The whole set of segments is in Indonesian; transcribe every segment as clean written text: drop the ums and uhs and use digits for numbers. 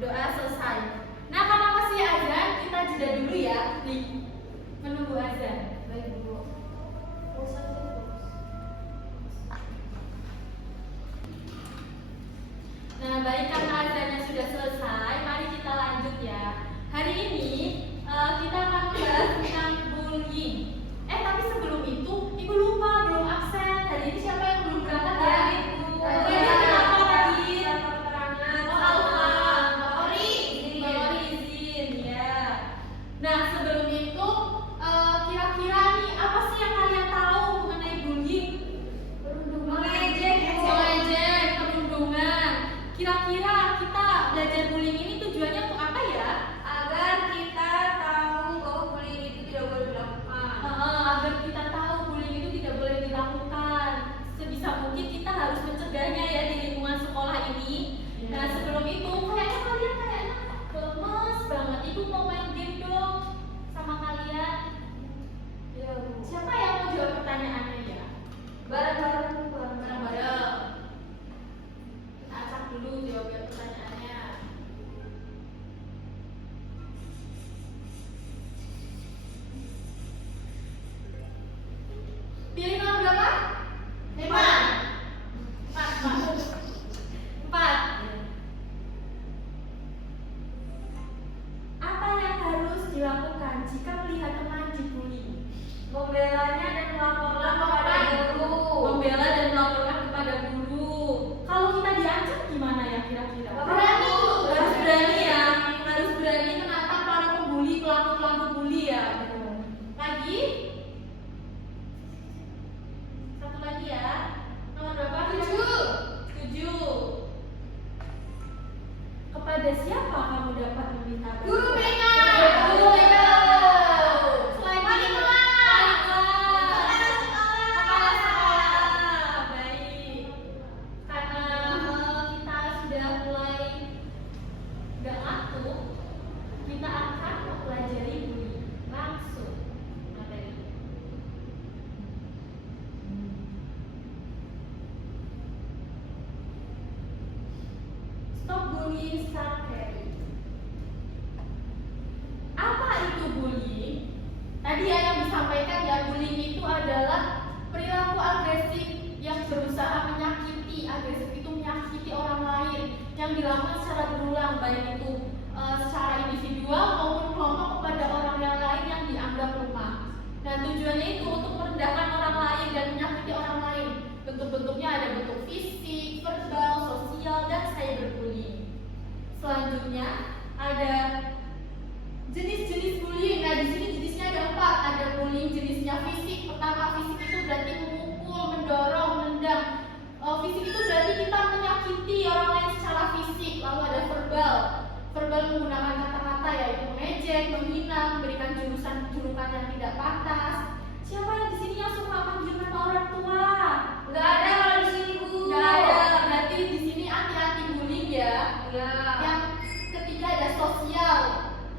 Doa selesai. Nah, karena masih azan, kita jeda dulu ya, nih, menunggu azan. Baik Bu. Nah, baik, karena azannya sudah selesai, mari kita lanjut ya. Hari ini kita akan membahas tentang bullying. Tapi sebelum itu, Ibu lupa belum absen. Hari ini siapa yang belum berangkat ya? Kenapa tadi? Nah, sebelum itu kira-kira nih apa sih yang kalian tahu mengenai bullying? Mengejek, perundungan. Kira-kira kita belajar bullying ini tujuannya untuk apa ya? Agar kita tahu bahwa bullying itu tidak boleh dilakukan. Agar kita tahu bullying itu tidak boleh dilakukan. Sebisa mungkin kita harus mencegahnya ya di lingkungan sekolah ini. Nah, sebelum itu kayaknya kalian gemes banget. Ibu mau main game dong sama kalian. Ya, Bu. Siapa yang mau jawab pertanyaannya ya? Bareng-bareng. Bareng-bareng. Kita acak dulu jawab pertanyaannya. Pilih nomor berapa? 5. 4. Apa yang harus dilakukan jika melihat teman dibully? Membelanya dan melaporkan kepada guru. Membela dan melaporkan kepada guru. Kalau kita diancam gimana ya kira-kira? Berani. Harus berani ya. Harus berani menantang para pembuli, pelaku-pelaku bully ya. Lagi? Satu lagi ya. Nomor berapa? 7. Kepada siapa kamu dapat meminta? Guru BK. Guru BK. Selain Wali itu, kelas. Kepala Kepala Kepala sekolah. Baik. Karena kita sudah mulai nggak ngantuk, kita akan mempelajari bullying langsung materi. Stop bullying, start caring. Apa itu bullying? Tadi ya yang disampaikan ya, bullying itu adalah perilaku agresif yang berusaha menyakiti. Agresif itu menyakiti orang lain yang dilakukan secara berulang, baik itu secara individual maupun kelompok kepada orang yang lain yang dianggap lemah. Nah, tujuannya itu untuk merendahkan orang lain dan menyakiti orang lain. Bentuk-bentuknya ada bentuk fisik, verbal, sosial, dan cyberbullying. Selanjutnya ada jenis-jenis bullying. Nah, di sini jenisnya ada 4. Ada bullying jenisnya fisik. Pertama, fisik itu berarti memukul, mendorong, menendang. Fisik itu berarti kita menyakiti orang lain secara fisik. Lalu ada verbal. Verbal menggunakan kata-kata yaitu mengejek, menghina, memberikan julukan yang tidak pantas. Siapa yang di sini yang suka menghina orang tua? Nggak ada kalau di sini, Bu. Nggak ada. Berarti di sini anti bullying ya. Ya. Yang ketiga ada sosial,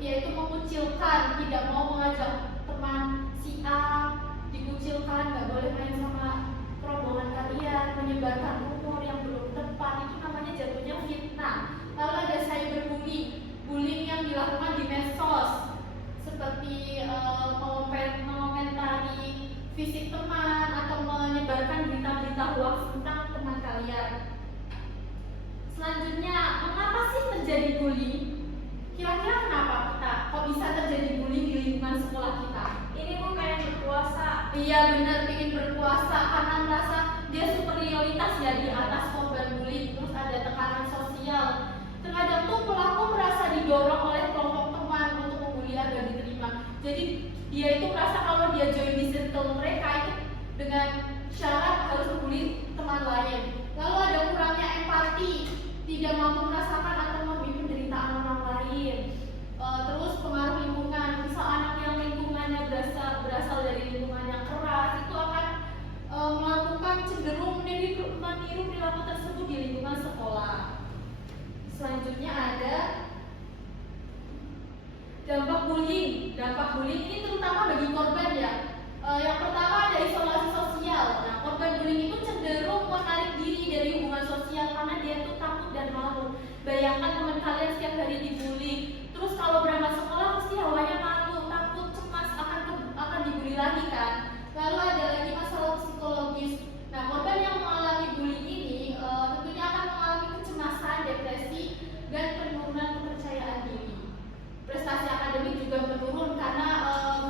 yaitu mengucilkan, tidak mau mengajak teman si A dikucilkan, nggak boleh main sama rombongan kalian, menyebarkan rumor yang belum tepat, itu namanya jatuhnya fitnah. Lalu ada cyberbullying, bullying yang dilakukan di medsos, seperti mengomentari fisik teman atau menyebarkan berita-berita hoax tentang teman kalian. Selanjutnya, mengapa sih terjadi bullying? Kira-kira kenapa kita kok bisa terjadi bullying di lingkungan sekolah kita? Ini Bu kayak berkuasa. Iya benar, ingin berkuasa karena merasa dia superioritas ya di atas korban bullying. Terus ada tekanan sosial. Terkadang tuh pelaku merasa didorong oleh kelompok teman untuk membuli agar diterima. Jadi dia itu merasa kalau dia join di circle mereka itu dengan syarat harus membuli teman lain. Lalu ada kurangnya empati, tidak mampu merasakan atau memahami penderitaan orang lain. Terus pengaruh lingkungan, misal anak yang lingkungannya berasal dari lingkungan yang keras itu akan melakukan cenderung meniru perilaku tersebut di lingkungan sekolah. Selanjutnya ada dampak bullying. Dampak bullying ini terutama bagi korban ya. Yang pertama ada isolasi sosial. Nah, korban bullying itu cenderung menarik diri dari hubungan sosial karena dia tuh takut dan malu. Bayangkan teman kalian setiap hari dibully. Terus kalau berangkat sekolah pasti hawanya malu, takut, cemas akan dibully lagi kan. Lalu ada lagi masalah psikologis. Nah, korban yang mengalami bullying ini tentunya akan mengalami kecemasan, depresi, dan penurunan kepercayaan diri. Prestasi akademik juga menurun karena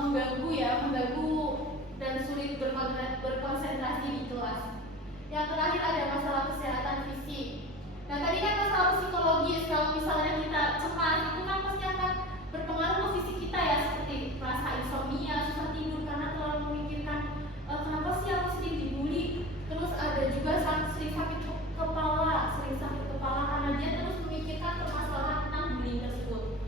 mengganggu dan sulit berkonsentrasi di kelas. Yang terakhir ada masalah kesehatan fisik. Nah, tadi kan masalah psikologis, kalau misalnya kita cemas itu kan pasti akan berpengaruh ke fisik kita ya, seperti rasa insomnia, susah tidur karena terlalu memikirkan kenapa sih aku sering dibully. Terus ada juga sering sakit kepala karena dia terus memikirkan permasalahan tentang bullying tersebut.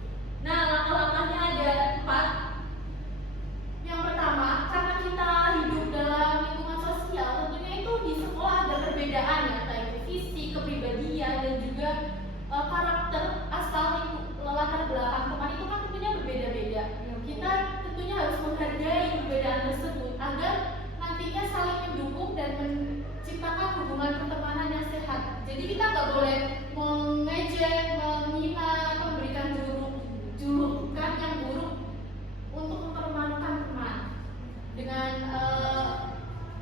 Nah, langkah-langkahnya ada 4. Yang pertama, karena kita hidup dalam lingkungan sosial, tentunya itu di sekolah ada perbedaan ya, entah itu fisik, kepribadian, dan juga karakter asal latar belakang teman itu kan tentunya berbeda-beda. Kita tentunya harus menghargai perbedaan tersebut agar nantinya saling mendukung dan menciptakan hubungan pertemanan yang sehat. Jadi kita nggak boleh mengejek, menghina, atau memberikan julukan yang buruk untuk mempermalukan teman. Dengan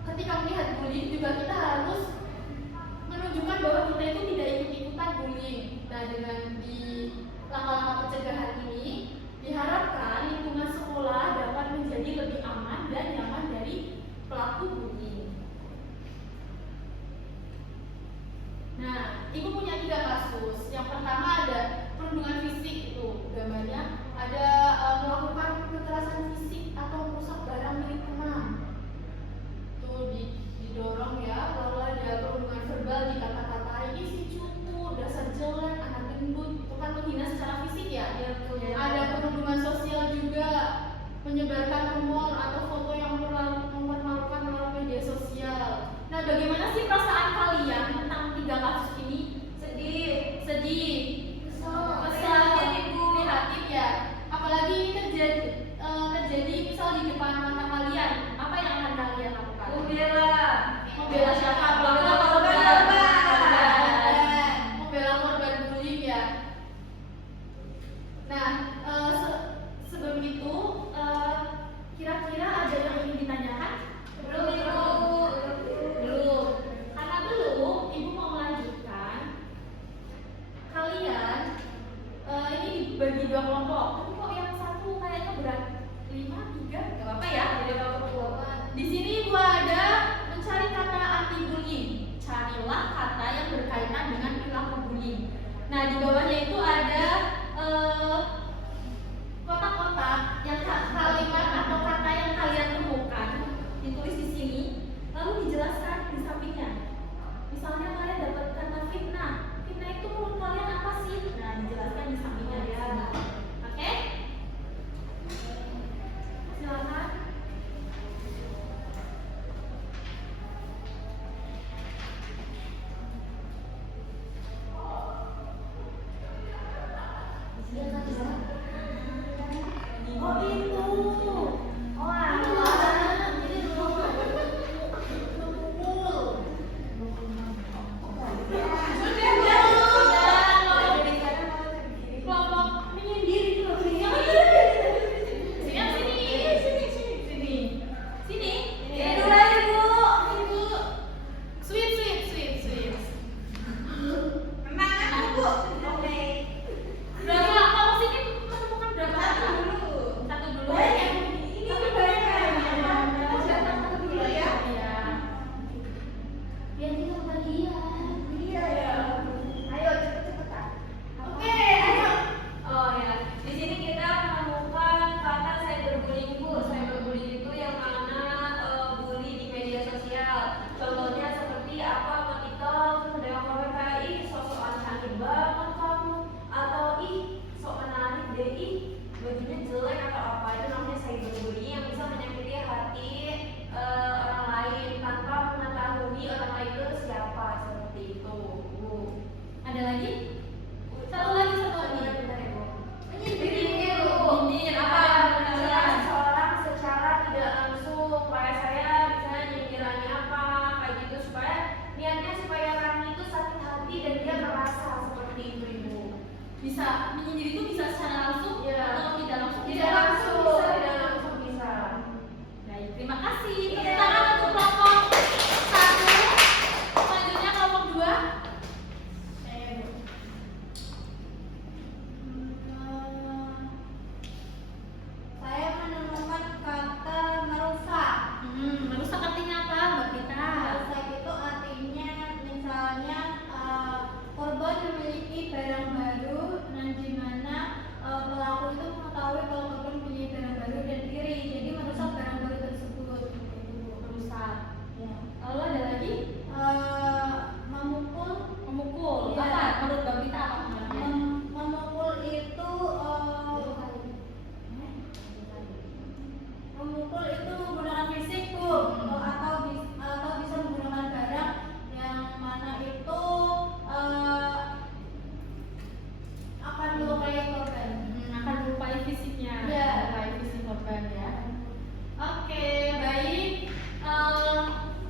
ketika melihat bullying juga kita harus menunjukkan bahwa kita itu tidak ikut-ikutan bullying. Nah, dengan di langkah-langkah pencegahan ini diharapkan lingkungan sekolah dapat menjadi lebih aman dan nyaman dari pelaku bullying. Nah, Ibu punya 3 kasus. Yang pertama ada perundungan fisik, itu gambarnya ada melakukan kekerasan fisik atau merusak barang milik teman. Itu didorong ya. Lalu ada perundungan verbal, dikata-katai, ini si cupu, dasar jelek, anak gendut, itu kan menghina secara fisik ya. Ada perundungan sosial juga, menyebarkan rumor atau foto yang mempermalukan melalui media sosial. Nah, bagaimana sih perasaan kalian tentang 3 kasus ini? Sedih, kesal, prihatin ya. Apalagi ini terjadi misal di depan mata kalian, apa yang akan kalian lakukan? Membela siapa? Membela korban bullying ya. Nah, sebelum itu kira-kira ada yang ingin ditanyakan? Belum. Karena belum, Ibu mau melanjutkan. Kalian ini dibagi 2 kelompok. Tapi kok yang satu kayaknya berat 5, 3, nggak apa-apa ya. Di sini Ibu ada mencari kata anti bullying. Carilah kata yang berkaitan dengan perilaku bullying. Nah, di bawahnya itu ada kotak-kotak yang kalimat atau kata yang kalian temukan ditulis di sini, lalu dijelaskan di sampingnya. Misalnya kalian dapat kata fitnah. Fitnah itu menurut kalian apa sih? Nah, dijelaskan di sampingnya ya. Oke? Silakan. Oh itu. Oh alah. Ini dulu. Kelompok menyendiri itu loh. Sini. Dulu aja Bu. Sweet. Berapa kalau sini menemukan berapa kata? Satu dulu. Biar kita kebagian. Iya ya. Ayo cepet-cepetan. Oke, ayo. Oh ya, di sini kita menemukan kata cyberbullying Bu. Cyberbullying itu yang mana bully di media sosial. Contohnya seperti apa artikel sedang komen kayak ih sosokan cantik banget kamu, atau ih sok menarik deh, ih bajunya jelek atau apa. Itu namanya cyberbullying yang bisa menyakiti hati orang lain tanpa mengetahui orang lain itu siapa, seperti itu Bu. Ada lagi? Satu lagi. Menyindir Apa? mencela seseorang secara tidak langsung, supaya saya bisa nyindirannya apa kayak gitu, supaya niatnya supaya orang itu sakit hati dan dia merasa seperti itu Ibu. Di bisa menyindir itu bisa secara langsung atau tidak langsung? Tidak langsung bisa. Baik, terima kasih. Iya. Tepuk tangan untuk kelompok 1. Selanjutnya kelompok 2. Saya menemukan kata merusak. Merusak artinya apa, Mbak Prita? Merusak itu artinya misalnya korban memiliki barang baru dan di mana pelaku itu mengetahui kalau korban punya barang baru dan diri, jadi merusak barang baru tersebut. Merusak. Ya. Lalu ada lagi? Memukul. Memukul. Iya. Apa? Menurut Mbak Prita apa maknanya? Memukul itu memukul itu menggunakan fisik, Bu, atau bisa menggunakan barang yang mana itu akan melukai korban. Akan melupai fisiknya. Iya. Melupai fisik korban ya. Oke, baik.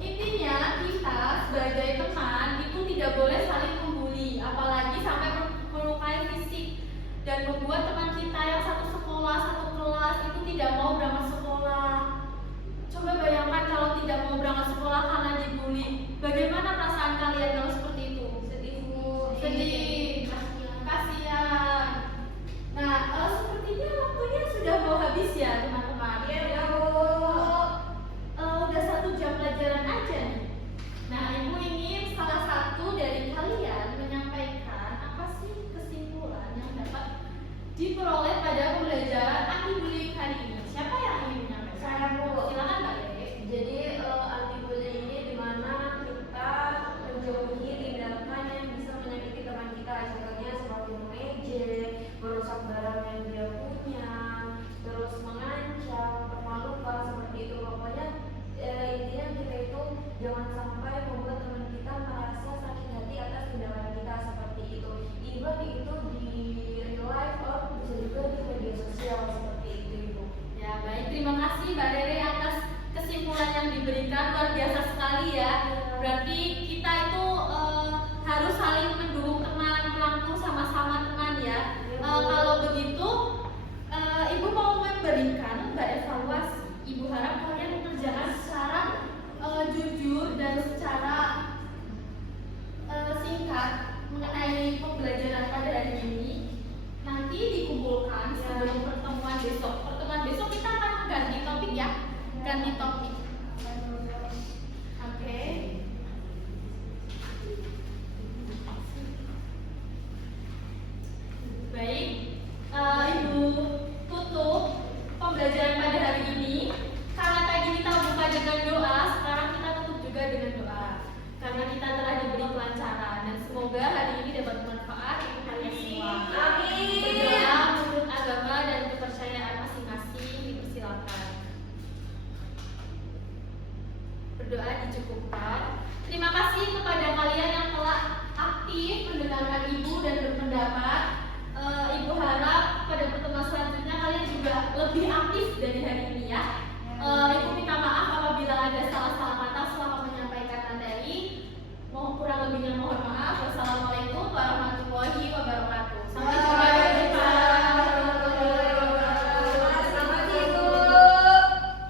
Intinya kita sebagai teman itu tidak boleh saling membuli, apalagi sampai melukai fisik dan membuat teman kita yang satu sekolah, satu kelas itu tidak mau berangkat sekolah. Coba bayangkan kalau tidak mau berangkat sekolah karena dibully. Bagaimana perasaan kalian kalau seperti itu? Sedih, Bu. Sedih, kasihan. Nah, sepertinya waktunya sudah mau habis ya teman-teman. Iya, Bu. Udah 1 jam pelajaran aja nih. Nah, Ibu ingin salah satu dari kalian menyampaikan apa sih kesimpulan yang dapat diperoleh pada pembelajaran anti bullying hari ini. Siapa yang ingin menyampaikan? Saya, Bu. Silakan Mbak Dede. Jadi anti bullying ini dimana kita menjauhi tindakan yang bisa menyakiti teman kita, contohnya seperti mengejek, merusak barang yang dia punya, terus mengancam, mempermalukan seperti itu. Pokoknya intinya kita itu jangan sampai membuat teman kita merasa sakit hati atas tindakan kita seperti itu. Even itu di real life or bisa juga di media sosial seperti itu, Ibu. Ya, baik. Terima kasih Mbak Dede atas kesimpulan yang diberikan, luar biasa sekali ya. Berarti kita itu harus saling mendukung teman, merangkul sama-sama teman ya. Kalau begitu, Ibu mau memberikan Mbak evaluasi. Ibu harap kalian mengerjakan secara jujur dan secara singkat mengenai pembelajaran pada hari ini. Nanti dikumpulkan sebelum pertemuan besok. Pertemuan besok kita akan mengganti topik ya, ganti topik. Oke. Baik, Ibu tutup pembelajaran pada hari ini. Karena tadi kita buka dengan doa, sekarang kita tutup juga dengan doa. Karena kita telah diberi kelancaran dan semoga hari ini dapat bermanfaat untuk kalian semua. Amin. Berdoa menurut agama dan kepercayaan masing-masing, dipersilakan. Berdoa dicukupkan. Terima kasih kepada kalian yang telah aktif mendengarkan Ibu dan berpendapat. Ibu harap pada pertemuan selanjutnya kalian juga lebih aktif dari hari ini ya. Ibu minta maaf apabila ada salah-salah kata selama menyampaikan materi. Mohon kurang lebihnya mohon maaf. Wassalamualaikum warahmatullahi